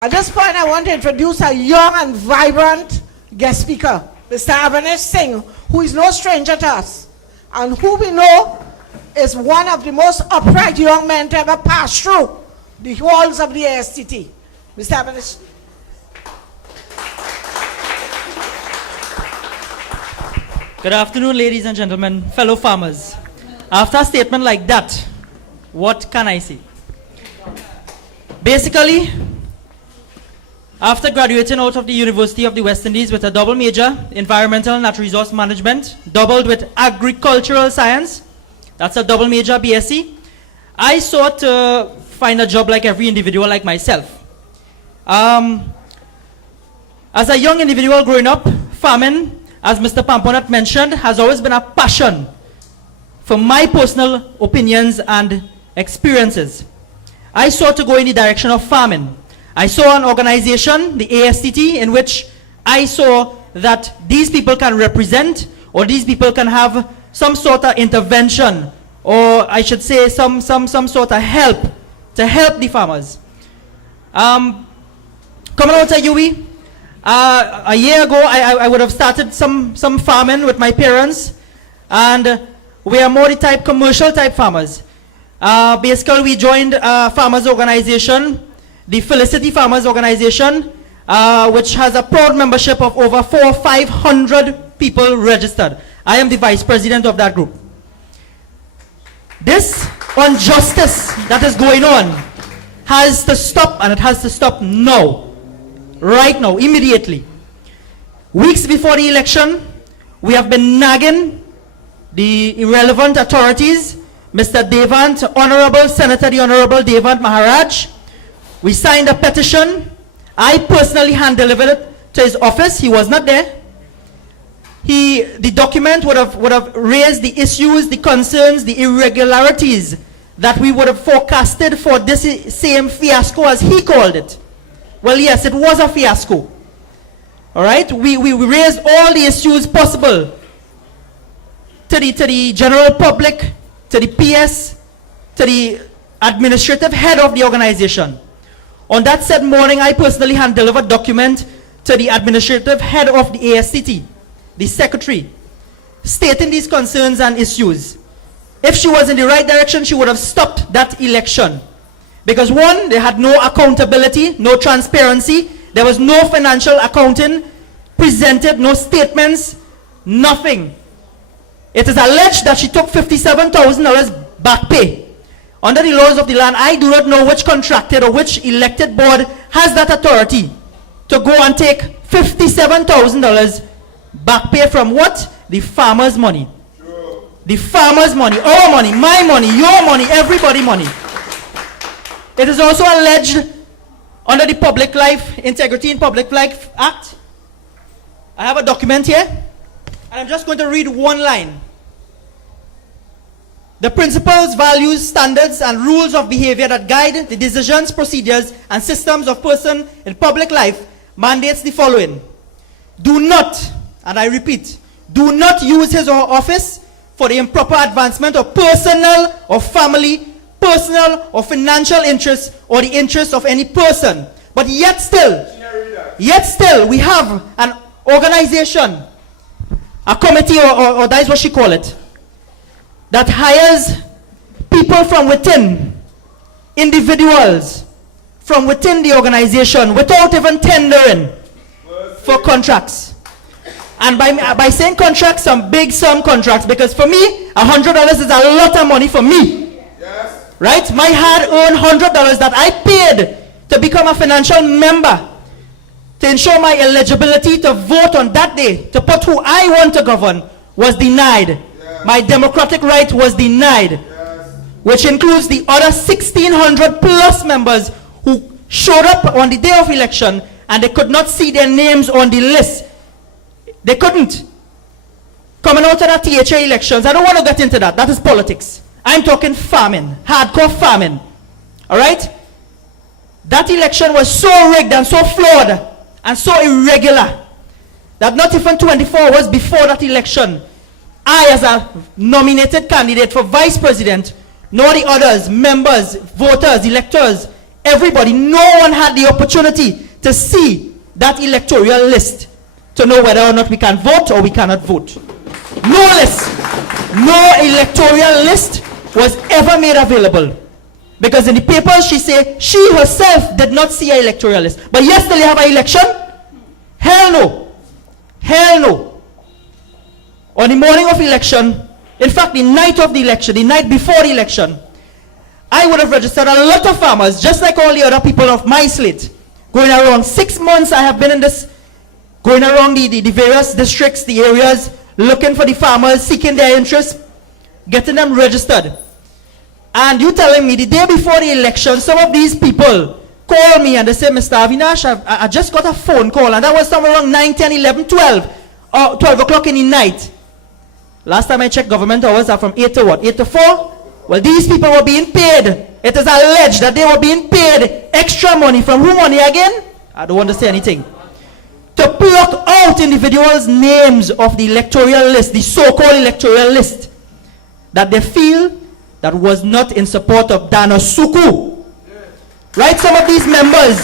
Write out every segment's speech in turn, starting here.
At this point, I want to introduce a young and vibrant guest speaker, Mr. Avanish Singh, who is no stranger to us, and who we know is one of the most upright young men to ever pass through the halls of the ASTT. Mr. Avanish. Good afternoon, ladies and gentlemen, fellow farmers. After a statement like that, what can I say? Basically, after graduating out of the University of the West Indies with a double major, Environmental and Natural Resource Management, doubled with Agricultural Science, that's a double major BSc, I sought to find a job like every individual like myself. As a young individual growing up, farming, as Mr. Pamponat mentioned, has always been a passion for my personal opinions and experiences. I sought to go in the direction of farming. I saw an organization, the ASTT, in which I saw that these people can represent, or these people can have some sort of intervention, or I should say some sort of help to help the farmers. Coming out of UE, a year ago, I would have started some farming with my parents, and we are more the type commercial type farmers. Basically, we joined a farmers organization, the Felicity Farmers Organization, which has a proud membership of over 400 or 500 people registered. I am the vice president of that group. This injustice that is going on has to stop, and it has to stop now. Right now, immediately. Weeks before the election, we have been nagging the irrelevant authorities, Mr. Devant, Honorable Senator, the Honorable Devant Maharaj. We signed a petition. I personally hand-delivered it to his office. He was not there. The document would have raised the issues, the concerns, the irregularities that we would have forecasted for this same fiasco, as he called it. Well, yes, it was a fiasco. All right? We raised all the issues possible to the general public, to the PS, to the administrative head of the organization. On that said morning, I personally hand-delivered a document to the administrative head of the ASTT, the secretary, stating these concerns and issues. If she was in the right direction, she would have stopped that election. Because one, they had no accountability, no transparency, there was no financial accounting presented, no statements, nothing. It is alleged that she took $57,000 back pay. Under the laws of the land, I do not know which contracted or which elected board has that authority to go and take $57,000 back pay from what? The farmer's money. Sure. The farmer's money, our money, my money, your money, everybody's money. It is also alleged under the Public Life, Integrity in Public Life Act. I have a document here, and I'm just going to read one line. The principles, values, standards, and rules of behavior that guide the decisions, procedures, and systems of person in public life mandates the following. Do not, and I repeat, do not use his or her office for the improper advancement of personal or family, personal or financial interests, or the interests of any person. But yet still, we have an organization, a committee, or that is what she call it, that hires people from within, individuals from within the organization without even tendering for contracts. And by saying contracts, some big sum contracts, because for me, $100 is a lot of money for me. Yes. Right? My hard-earned $100 that I paid to become a financial member, to ensure my eligibility to vote on that day, to put who I want to govern, was denied. My democratic right was denied, yes. Which includes the other 1,600 plus members who showed up on the day of election and they could not see their names on the list. They couldn't. Coming out of the THA elections, I don't want to get into that. That is politics. I'm talking farming, hardcore farming. All right? That election was so rigged and so flawed and so irregular that not even 24 hours before that election, I, as a nominated candidate for vice president, nor the others, members, voters, electors, everybody, no one had the opportunity to see that electoral list to know whether or not we can vote or we cannot vote. No list, no electoral list was ever made available. Because in the papers she said she herself did not see an electoral list. But yesterday have an election? Hell no. Hell no. On the morning of election, in fact the night of the election, the night before the election, I would have registered a lot of farmers, just like all the other people of my slate. Going around 6 months I have been in this, going around the various districts, the areas, looking for the farmers, seeking their interest, getting them registered. And you telling me the day before the election, some of these people call me and they say, Mr. Avinash, I just got a phone call, and that was somewhere around 9, 10, 11, 12, or 12 o'clock in the night. Last time I checked, government hours are from 8 to what? 8 to 4? Well, these people were being paid. It is alleged that they were being paid extra money. From who money again? I don't want to say anything. To pluck out individuals' names of the electoral list, the so-called electoral list, that they feel that was not in support of Danosuku. Right? Some of these members,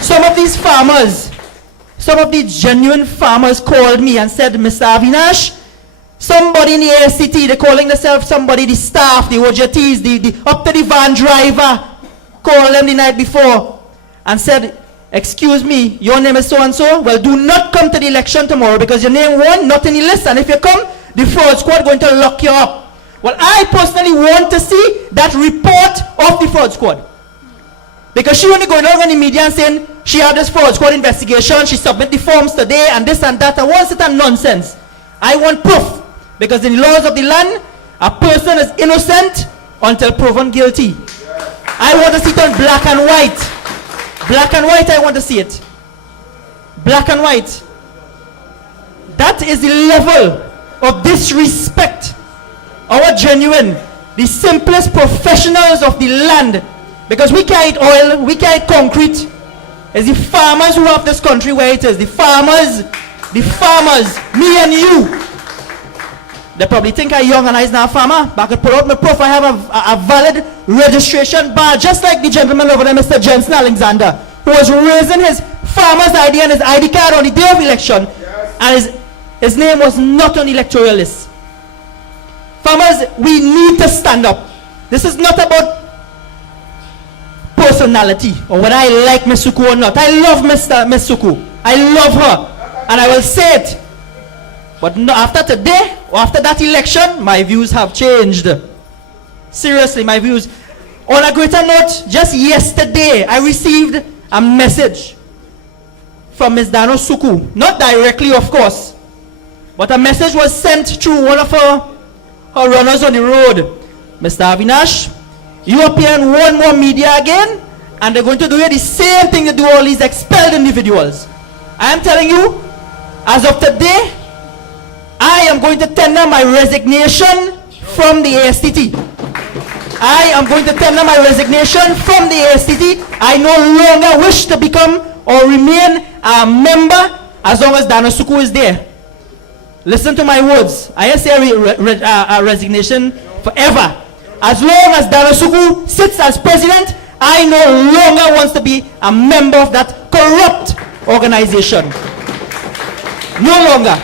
some of these farmers, some of these genuine farmers called me and said, Mr. Avinash, somebody in the ASTT, they're calling themselves somebody, the staff, the OJTs, the up to the van driver, called them the night before and said, excuse me, your name is so-and-so? Well, do not come to the election tomorrow because your name won, not in the list. And if you come, the fraud squad going to lock you up. Well, I personally want to see that report of the fraud squad. Because she only going out on the media and saying she had this fraud squad investigation, she submit the forms today and this and that, and what's it and nonsense? I want proof. Because in the laws of the land, a person is innocent until proven guilty. I want to see it on black and white. Black and white, I want to see it. Black and white. That is the level of disrespect. Our genuine, the simplest professionals of the land, because we can't eat oil, we can't eat concrete. It's the farmers who have this country where it is. The farmers, me and you. They probably think I'm young and I'm not a farmer, but I could put out my proof. I have a valid registration badge, just like the gentleman over there, Mr. Jensen Alexander, who was raising his farmer's ID and his ID card on the day of election, and his name was not on the electoral list. Farmers, we need to stand up. This is not about personality or whether I like Ms. Suku or not. I love Ms. Suku. I love her. And I will say it. But no, after today, or after that election, my views have changed. Seriously, my views. On a greater note, just yesterday, I received a message from Ms. Danosuku. Not directly, of course. But a message was sent through one of her runners on the road. Mr. Avinash, you appear in one more media again, and they're going to do the same thing they do all these expelled individuals. I am telling you, as of today, I am going to tender my resignation from the ASTT. I am going to tender my resignation from the ASTT. I no longer wish to become or remain a member as long as Danosuku is there. Listen to my words. I ain't say a resignation forever. As long as Danosuku sits as president, I no longer want to be a member of that corrupt organization. No longer.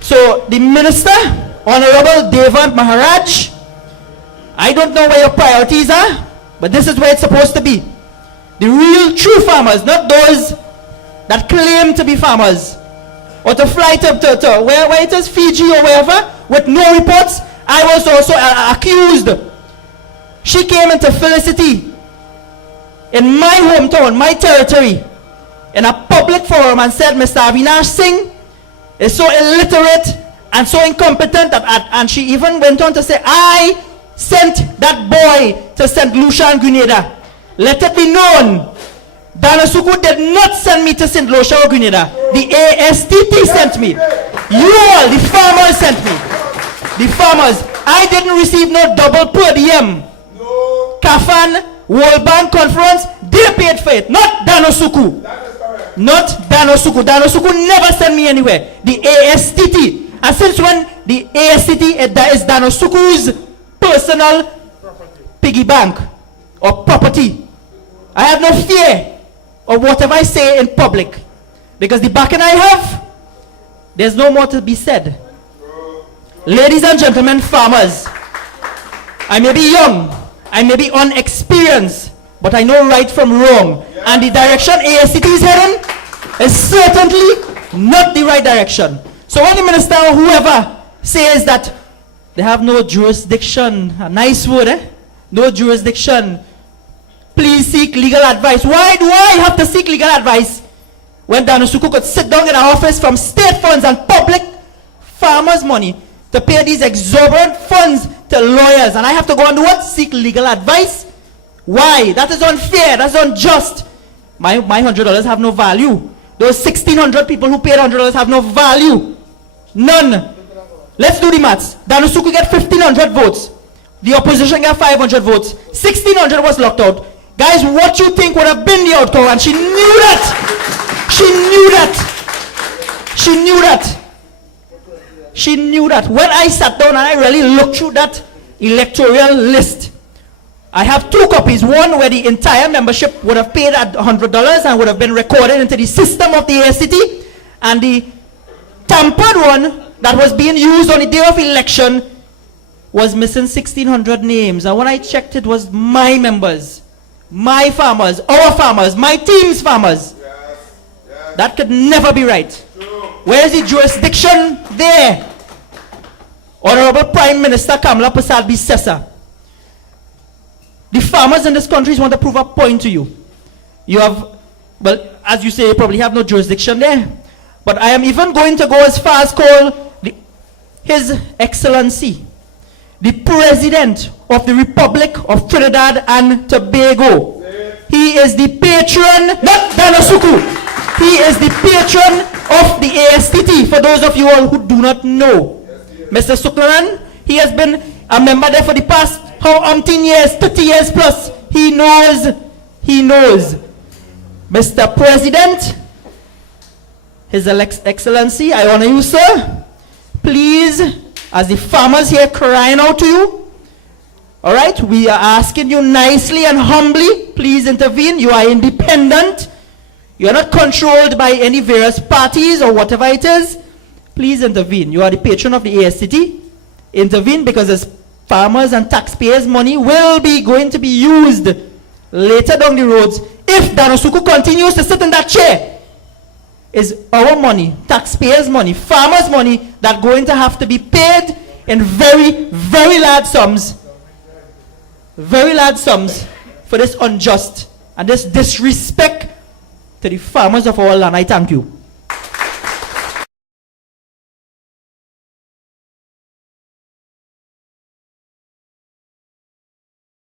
So the minister, Honorable Devant Maharaj, I don't know where your priorities are, but this is where it's supposed to be. The real true farmers, not those that claim to be farmers, or to fly to where it is, Fiji or wherever, with no reports. I was also accused. She came into Felicity in my hometown, my territory, in a public forum and said, Mr. Avinash Singh is so illiterate and so incompetent and she even went on to say, I sent that boy to St. Lucia and Grenada. Let it be known, Danosuku did not send me to St. Lucia or Grenada. The ASTT sent me. You all, the farmers sent me. The farmers. I didn't receive no double per diem. No. Kafan, World Bank Conference, they paid for it. Not Danosuku. Not Danosuku. Danosuku never sent me anywhere. The ASTT. And since when the ASTT is Danosuku's personal piggy bank? or property. I have no fear of whatever I say in public, because the backing I have, there's no more to be said. Ladies and gentlemen, farmers, I may be young, I may be unexperienced, but I know right from wrong. And the direction ASTT is heading is certainly not the right direction. So when the minister or whoever says that they have no jurisdiction, a nice word, no jurisdiction, please seek legal advice. Why do I have to seek legal advice when Danusuku could sit down in our office from state funds and public farmers' money to pay these exorbitant funds to lawyers, and I have to go and do what? Seek legal advice? Why? That is unfair. That's unjust. My $100 have no value. Those 1,600 people who paid $100 have no value. None. Let's do the maths. Danusuku get 1,500 votes. The opposition got 500 votes. 1,600 was locked out. Guys, what you think would have been the outcome? And she knew that. She knew that. She knew that. She knew that. When I sat down and I really looked through that electoral list, I have two copies. One where the entire membership would have paid at $100 and would have been recorded into the system of the ASTT, and the tampered one that was being used on the day of election was missing 1,600 names. And when I checked, it was my members, my farmers, our farmers, my team's farmers. That could never be right. Where is the jurisdiction there? Honorable Prime Minister Kamala Prasad Bisesa, the farmers in this country want to prove a point to you. You have, well, as you say, you probably have no jurisdiction there. But I am even going to go as far as call His Excellency, the President of the Republic of Trinidad and Tobago. He is the patron, not Danusuku. He is the patron of the ASTT, for those of you all who do not know. Mr. Suklaran, he has been a member there for the past, how umpteen years, 30 years plus. He knows. He knows. Mr. President, His Excellency, I honor you, sir. Please, as the farmers here crying out to you, all right, we are asking you nicely and humbly, please intervene. You are independent. You are not controlled by any various parties or whatever it is. Please intervene. You are the patron of the ASTT. Intervene, because as farmers and taxpayers' money will be going to be used later down the roads. If Danusuku continues to sit in that chair, is our money, taxpayers' money, farmers' money, that going to have to be paid in very, very large sums. Very large sums for this unjust and this disrespect to the farmers of our land. I thank you.